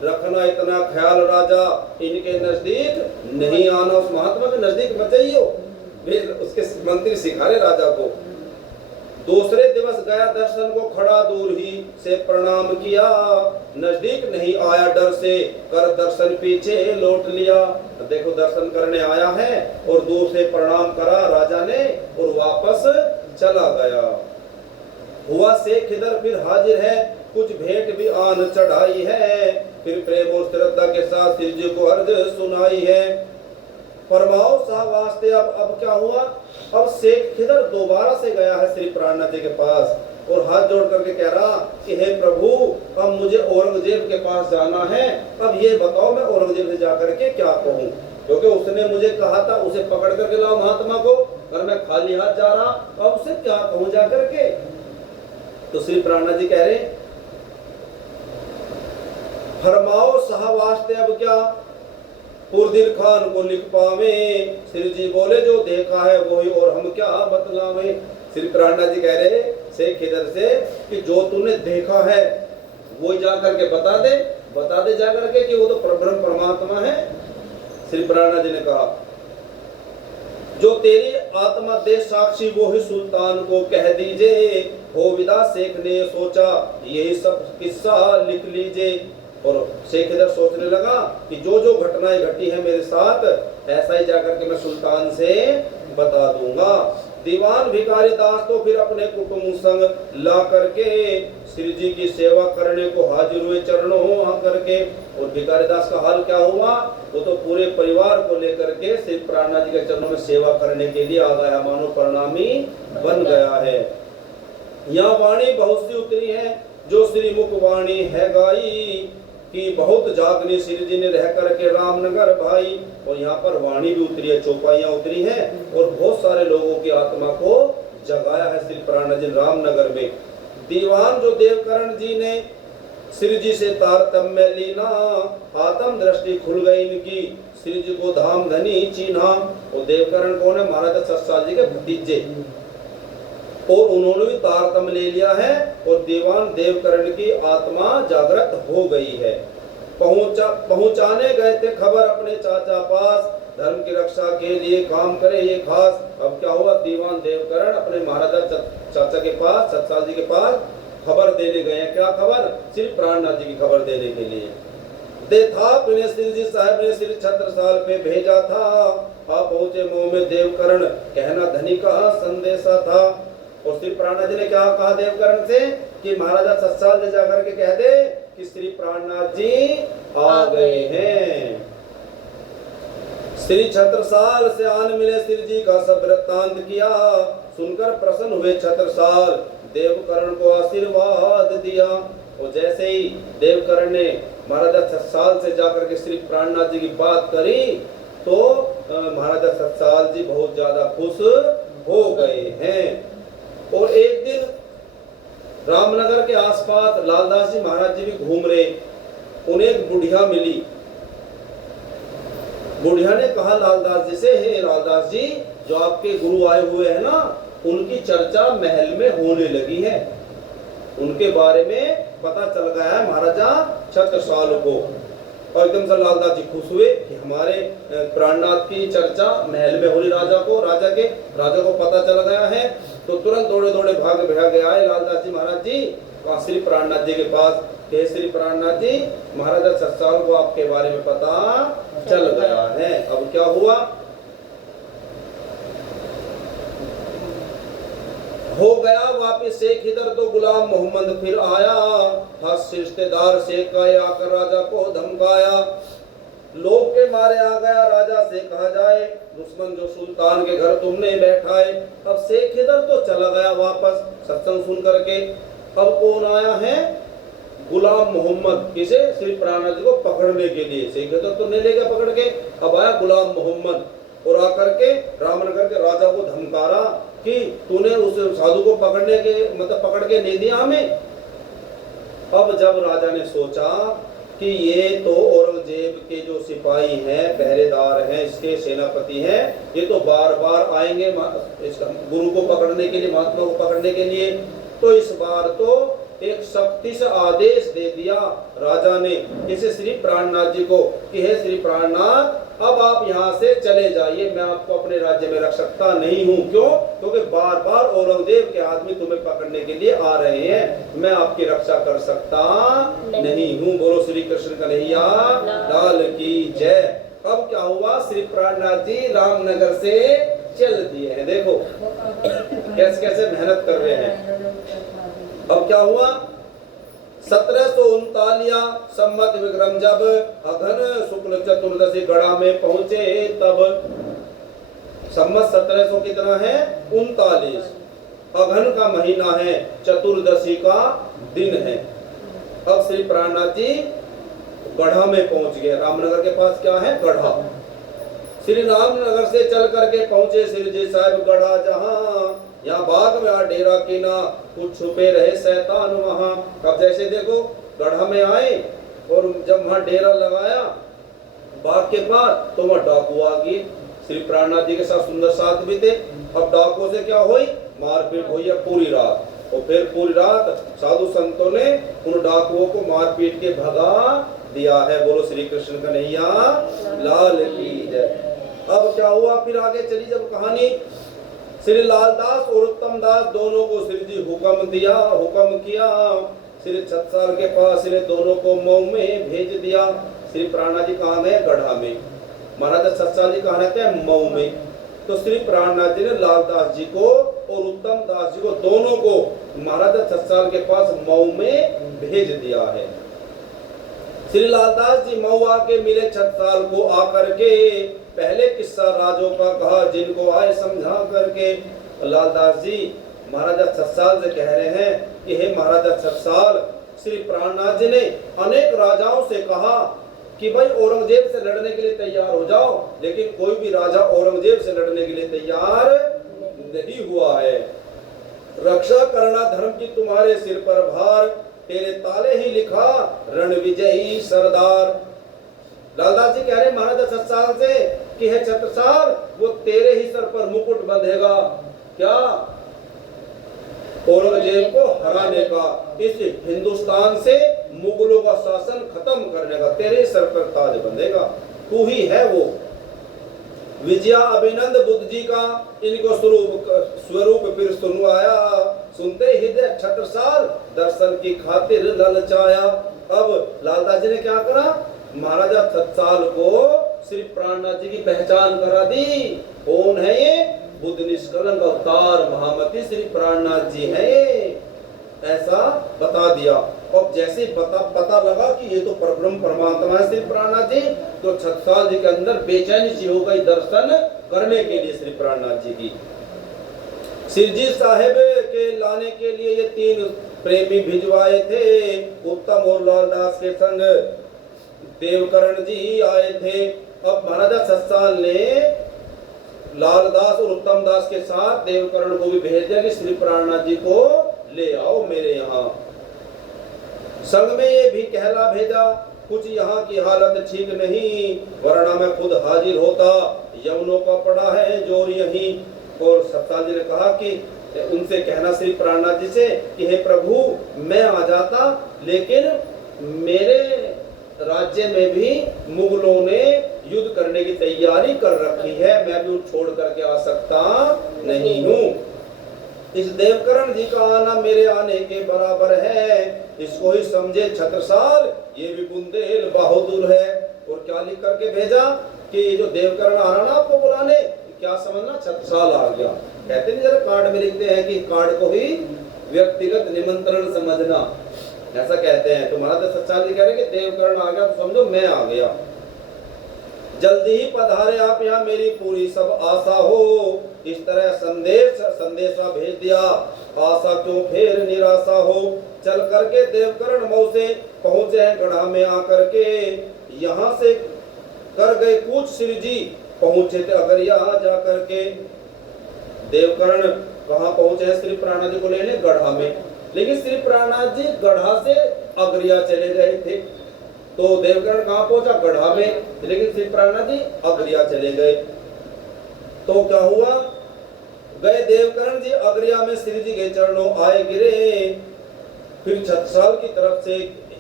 रखना इतना ख्याल राजा इनके नजदीक नहीं आना। उस महात्मा के नजदीक मत जाइयो, वे उसके मंत्री सिखा रहे राजा को। दूसरे दिवस गया दर्शन को खड़ा दूर ही से प्रणाम किया, नजदीक नहीं आया डर से कर दर्शन पीछे लौट लिया। देखो दर्शन करने आया है और दूर से प्रणाम करा राजा ने और वापस चला गया। हुआ शेख इधर फिर हाजिर है, कुछ भेंट भी आन चढ़ाई है, फिर प्रेम और श्रद्धा के साथ श्री जी को अर्ज सुनाई है। फरमाओ साहब वास्ते अब क्या हुआ? अब शेख खिदर दोबारा से गया है श्री प्राणनाथ जी के पास और हाथ जोड़ करके कह रहा कि हे प्रभु, अब मुझे औरंगजेब के पास जाना है, अब ये बताओ मैं औरंगजेब से जाकर के क्या कहूँ, क्योंकि उसने मुझे कहा था उसे पकड़ करके लाओ महात्मा को, और मैं खाली हाथ जा रहा, अब उसे क्या कहूँ जा करके। तो श्री प्राणनाथ जी कह रहे फरमाओ साहब वास्ते अब क्या पुरदिल खान को लिख पावे। श्री जी बोले जो देखा है वही और हम क्या बतलावे। श्री प्राणनाथ जी कह रहे शेख इधर से कि जो तूने देखा है वो जा करके बता दे जा करके कि वो तो परब्रह्म परमात्मा है। श्री प्राणनाथ जी ने कहा जो तेरी आत्मा दे साक्षी वो ही सुल्तान को कह दीजिए। हो विदा शेख ने सोचा यही सब किस्सा लिख लीजिए। और शेख इधर सोचने लगा कि जो जो घटनाएं घटी है मेरे साथ ऐसा ही जाकर के मैं सुल्तान से बता दूंगा। दीवान भिखारी दास तो फिर अपने कुटुंब संग ला करके श्री जी की सेवा करने को हाजिर हुए चरणों आकर के। और भिखारी दास का हाल क्या हुआ? वो तो पूरे परिवार को लेकर के श्री प्राणनाथ जी के चरणों में सेवा करने के लिए आ गया, मानो प्रणामी बन गया है। यहाँ वाणी बहुत सी उतरी है जो श्री मुख वाणी है गाई कि बहुत जागने श्री जी ने रह करके रामनगर भाई। और यहाँ पर वाणी भी उतरी है, चौपाइयाँ उतरी हैं और बहुत सारे लोगों की आत्मा को जगाया है श्री प्राणनाथ जी रामनगर में। दीवान जो देवकरण जी ने श्री जी से तारतम्य लीना, आत्म दृष्टि खुल गई इनकी, श्री जी को धाम धनी चीन्हा। और देवकरण कौन है? महाराजा सतसाल जी के भतीजे, और उन्होंने भी तारतम्य ले लिया है और दीवान देवकरण की आत्मा जागृत हो गई है। पहुंचाने गए थे खबर अपने चाचा पास, धर्म की रक्षा के लिए काम करे ये खास। अब क्या हुआ? दीवान देवकरण अपने महाराजा चाचा के पास, सतसाल जी के पास खबर देने गए हैं। क्या खबर? श्री प्राणनाथ जी की खबर देने के लिए श्री जी साहब ने श्री छत्रसाल पे भेजा था। आप पहुंचे मुंह में देवकरण, कहना धनी का संदेशा था। और श्री प्राणनाथ जी ने क्या कहा देवकरण से कि महाराजा सतसाल से जाकर के कह दे कि श्री प्राणनाथ जी आ गए हैं। श्री छत्रसाल से आन मिले श्री जी का सब वृत्तांत किया, सुनकर प्रसन्न हुए छत्रसाल, देवकरण को आशीर्वाद दिया। और जैसे ही देवकरण ने महाराजा सतसाल से जाकर के श्री प्राणनाथ जी की बात करी तो महाराजा सतसाल जी बहुत ज्यादा खुश हो गए हैं। और एक दिन रामनगर के आसपास लालदास जी महाराज जी भी घूम रहे, उन्हें एक बुढ़िया मिली। बुढ़िया ने कहा लालदास जी से, हे लालदास जी, जो आपके गुरु आए हुए हैं ना, उनकी चर्चा महल में होने लगी है, उनके बारे में पता चल गया है महाराजा छत्रसाल को। और एकदम से लालदास जी खुश हुए कि हमारे प्राणनाथ की चर्चा महल में हो रही, राजा को पता चल गया है। तो तुरंत दौड़े दौड़े भागे आए लालदास जी महाराज जी श्री प्राणनाथ जी के पास। हे श्री प्राणनाथ जी, महाराजा छत्रसाल को आपके बारे में पता चल गया है। अब क्या हुआ? हो गया वापिस शेख इधर तो गुलाम मोहम्मद फिर आया, हस रिश्तेदार शेख का आकर राजा को धमकाया। लोग के मारे आ गया राजा से कहा जाए, दुश्मन जो सुल्तान के घर तुमने बैठाए। अब शेख इधर तो चला गया वापस सत्संग सुन करके। अब कौन आया है? गुलाम मोहम्मद, किसे? श्री प्राणनाथ जी को पकड़ने के लिए। सिख तो नहीं लेगा पकड़ के, अब आया गुलाम मोहम्मद और आकर के रामनगर के राजा को धमकारा कि तूने उस साधु को पकड़ने के मतलब पकड़ के नहीं दिया हमें। अब जब राजा ने सोचा कि ये तो औरंगजेब के जो सिपाही हैं, पहरेदार हैं, इसके सेनापति हैं, ये तो बार बार आएंगे इसका गुरु को पकड़ने के लिए, महात्मा को पकड़ने के लिए, तो इस बार तो एक सख्ती से आदेश दे दिया राजा ने इसे श्री प्राणनाथ जी को कि हे श्री प्राणनाथ, अब आप यहाँ से चले जाइए, मैं आपको अपने राज्य में रख सकता नहीं हूँ। क्यों? क्योंकि बार बार औरंगजेब के आदमी तुम्हें पकड़ने के लिए आ रहे हैं, मैं आपकी रक्षा कर सकता नहीं हूँ। बोलो श्री कृष्ण कन्हैया लाल की जय। अब क्या हुआ? श्री प्राणनाथ जी रामनगर से चल दिए हैं। देखो कैसे कैसे मेहनत कर रहे हैं। अब क्या हुआ? 1739 संवत विक्रम जब अघन शुक्ल चतुर्दशी गढ़ा में पहुंचे, तब संवत 1700 कितना है? 39, अघन का महीना है, चतुर्दशी का दिन है। अब श्री प्राणनाथ जी गढ़ा में पहुंच गए। रामनगर के पास क्या है? गढ़ा। श्री रामनगर से चल करके पहुंचे श्री जी साहब गढ़ा, जहां यहाँ बाग में आ डेरा कीना, कुछ छुपे रहे शैतान वहां। अब जैसे देखो गढ़ा में आए और जब वहां डेरा लगाया बाग के पास, तो वहां डाकू आ गए। श्री प्राणनाथ जी के साथ सुंदर साथ भी थे। अब डाकुओं से क्या हुई? मारपीट हुई है पूरी रात। और फिर पूरी रात साधु संतों ने उन डाकुओं को मारपीट के भगा दिया है। बोलो श्री कृष्ण कन्हैया लाल की जय। अब क्या हुआ? फिर आगे चली जब कहानी, श्री लालदास और उत्तम दास दोनों को श्री जी हुक्म किया। श्री छत्साल के पास इन्हें दोनों को मऊ में भेज दिया। श्री प्राणनाथ जी कहाँ गए? गढ़ा में। महाराज छत्साल जी कहाँ रहते हैं? मऊ में। तो श्री प्राणनाथ जी ने लालदास जी को और उत्तम दास जी को दोनों को महाराज छत्साल के पास मऊ में भेज दिया है। श्री लालदास जी मऊ आके मिले छत्साल को आकर के, पहले किस्सा राजों का कहा जिनको आए समझा करके। लालदास जी महाराजा छत्साल से कह रहे हैं कि हे महाराजा छत्साल, श्री प्राणनाथ जी ने अनेक राजाओं से कहा कि भाई औरंगजेब से लड़ने के लिए तैयार हो जाओ, लेकिन कोई भी राजा औरंगजेब से लड़ने के लिए तैयार नहीं हुआ है। रक्षा करना धर्म की तुम्हारे सिर पर भार, तेरे ताले ही लिखा रण विजयी सरदार। लालदास जी कह रहे महाराजा छत्साल से कि है छत्रसाल, वो तेरे ही सर पर मुकुट बंधेगा। क्या? औरंगजेब को हराने का, इस हिंदुस्तान से मुगलों का शासन खत्म करने का तेरे सर पर ताज बंधेगा, तू ही है वो। विजया अभिनंद बुद्ध जी का इनको स्वरूप फिर सुनवाया, सुनते हृदय छत्रसाल दर्शन की खातिर ललचाया। अब लालदास जी ने क्या करा? महाराजा छत्साल को श्री प्राणनाथ जी की पहचान करा दी। कौन है ये? बुद्ध निष्कलंक अवतार महामती श्री प्राणनाथ जी है ये, ऐसा बता दिया। और जैसे पता लगा कि ये तो परब्रह्म परमात्मा है श्री प्राणनाथ जी, तो छत्साल जी के अंदर बेचैनी सी हो गई दर्शन करने के लिए श्री प्राणनाथ जी की। श्री जी साहेब के लाने के लिए ये 3 प्रेमी भिजवाए थे। उत्तम और लालदास के संग देवकरण जी आए थे। अब महाराजा छत्साल ने लालदास और उत्तम दास के साथ देवकरण को भी भेज दिया कि श्री प्राणनाथ जी को ले आओ मेरे यहाँ। संग में ये भी कहला भेजा, कुछ यहाँ की हालत ठीक नहीं, वरना मैं खुद हाजिर होता, यमुनों का पड़ा है जोर यहीं। और छत्साल जी ने कहा कि उनसे कहना श्री प्राणनाथ जी से कि हे प्रभु, मैं आ जाता, लेकिन मेरे राज्य में भी मुगलों ने युद्ध करने की तैयारी कर रखी है, मैं भी छोड़ करके आ सकता नहीं हूँ। इस देवकरण जी का आना मेरे आने के बराबर है, इसको ही समझे छत्रसाल, ये भी बुंदेल बहादुर है। और क्या लिख करके भेजा कि जो देवकरण आ रहा ना आपको बुलाने, क्या समझना? छत्रसाल आ गया। कहते नहीं जरा कार्ड में लिखते हैं कि कार्ड को ही व्यक्तिगत निमंत्रण समझना, ऐसा कहते हैं। तो महाराज छत्साल जी कह रहे कि देवकरण आ गया तो समझो मैं आ गया। जल्दी ही पधारे आप यहाँ, मेरी पूरी सब आशा हो। इस तरह संदेशा भेज दिया आशा क्यों फिर निराशा हो। चल करके देवकरण मऊ से पहुंचे हैं गढ़ा में आकर के, यहाँ से कर गए कूच श्री जी, पहुंचे थे अगरिया जा करके। देवकरण कहाँ पहुंचे हैं? श्री प्राणनाथ जी को लेने गढ़ा में, लेकिन श्री प्राणनाथ जी गढ़ा से अगरिया चले गए थे। तो देवकरण कहाँ पहुंचा? गढ़ा में, लेकिन श्री प्राणनाथ जी अगरिया चले गए। तो क्या हुआ? गए देवकरण जी अगरिया में, श्री जी के चरणों आए गिरे। फिर छत्रसाल की तरफ से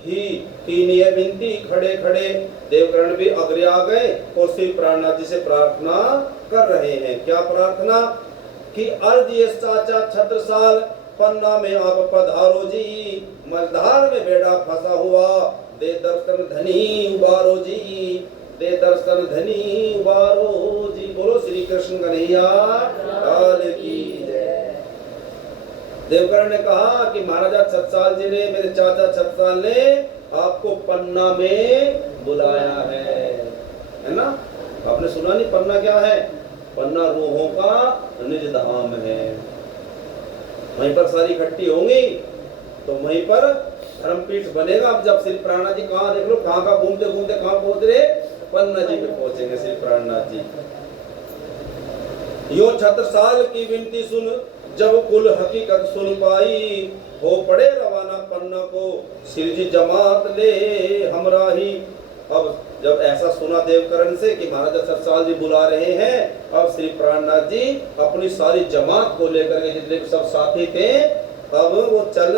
ही कीनिए विनती, खड़े खड़े देवकरण भी अगरिया गए और श्री प्राणनाथ जी से प्रार्थना कर रहे हैं। क्या प्रार्थना? कि अर्ज ये चाचा छत्रसाल पन्ना में आप पधारो जी, मझधार में बेड़ा फंसा हुआ, दे दर्शन धनी उबारो जी, दे दर्शन धनी उबारो जी। बोलो श्री कृष्ण कन्हैया लाल की जय। देवकरण ने कहा कि महाराजा छत्रसाल जी ने, मेरे चाचा छत्रसाल ने आपको पन्ना में बुलाया है ना? आपने सुना नहीं पन्ना क्या है? पन्ना रूहों का निज धाम है। वहीं पर सारी इकट्ठी होंगी तो वहीं पर धर्मपीठ बनेगा। अब जब श्री प्राणनाथ जी कहाँ, देख लो कहाँ का घूमते घूमते कहाँ पहुंच रहे? पन्ना जी में पहुंचेंगे श्री प्राणनाथ जी। यो छत्रसाल की विनती सुन, जब कुल हकीकत सुन पाई, हो पड़े रवाना पन्ना को, श्री जी जमात ले हमरा ही। अब जब ऐसा सुना देवकरण से कि महाराजा छत्रसाल जी बुला रहे हैं, अब श्री प्राणनाथ जी अपनी सारी जमात को लेकर के, जितने सब साथी थे, अब वो चल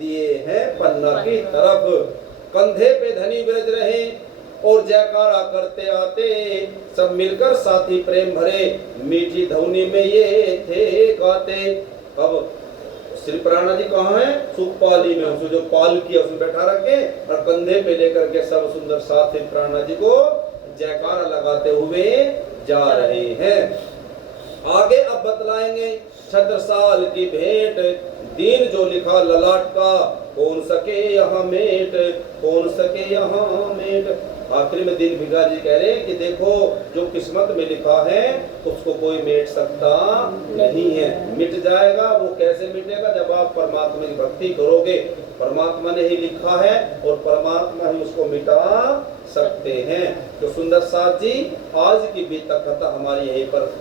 दिए हैं पन्ना की तरफ। कंधे पे धनी ब्रज रहे और जयकारा करते आते, सब मिलकर साथी प्रेम भरे, मीठी धुनी में ये थे गाते। अब श्री प्राणनाथ जी कहाँ है? सुखपाली में, उसको जो पाल किया उसमें बैठा रखे और कंधे पे लेकर के सब सुंदर साथी प्राणनाथ जी को जयकारा लगाते हुए जा रहे हैं। आगे अब बतलाएंगे छत्रसाल की भेंट, दीन जो लिखा ललाट का, कौन सके यहाँ मेट, कौन सके यहाँ मेट। आखिर में दीन भिखारी जी कह रहे हैं कि देखो जो किस्मत में लिखा है उसको कोई मेट सकता नहीं है, मिट जाएगा। वो कैसे मिटेगा? जब आप परमात्मा की भक्ति करोगे, परमात्मा ने ही लिखा है और परमात्मा ही उसको मिटा सकते हैं। तो सुंदर साथ जी, आज की बीतक कथा हमारी यहीं पर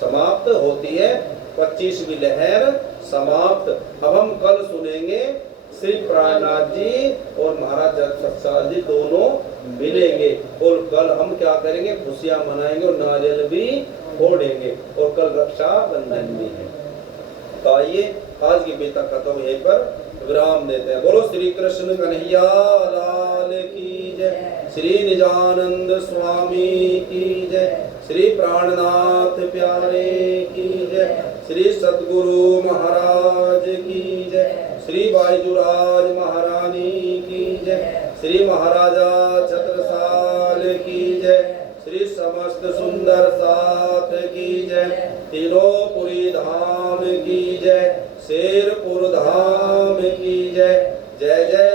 समाप्त होती है। 25वीं लहर समाप्त। अब हम कल सुनेंगे श्री प्राणनाथ जी और महाराज छत्रसाल जी दोनों मिलेंगे और कल हम क्या करेंगे? खुशियां मनाएंगे और नारियल भी फोड़ेंगे और कल रक्षाबंधन भी है। तो आइए आज की बीतक कथा को यहीं पर विराम देते हैं। बोलो श्री कृष्ण कन्हैया लाल की जय, श्री निजानंद स्वामी की जय, श्री प्राणनाथ प्यारे की जय, श्री सतगुरु महाराज की जय, श्री बाईजुराज महारानी की जय, श्री महाराजा छत्रसाल की जय, श्री समस्त सुंदर साथ की जय, तीनों पुरी धाम की जय, शेरपुर धाम की जय। जय जय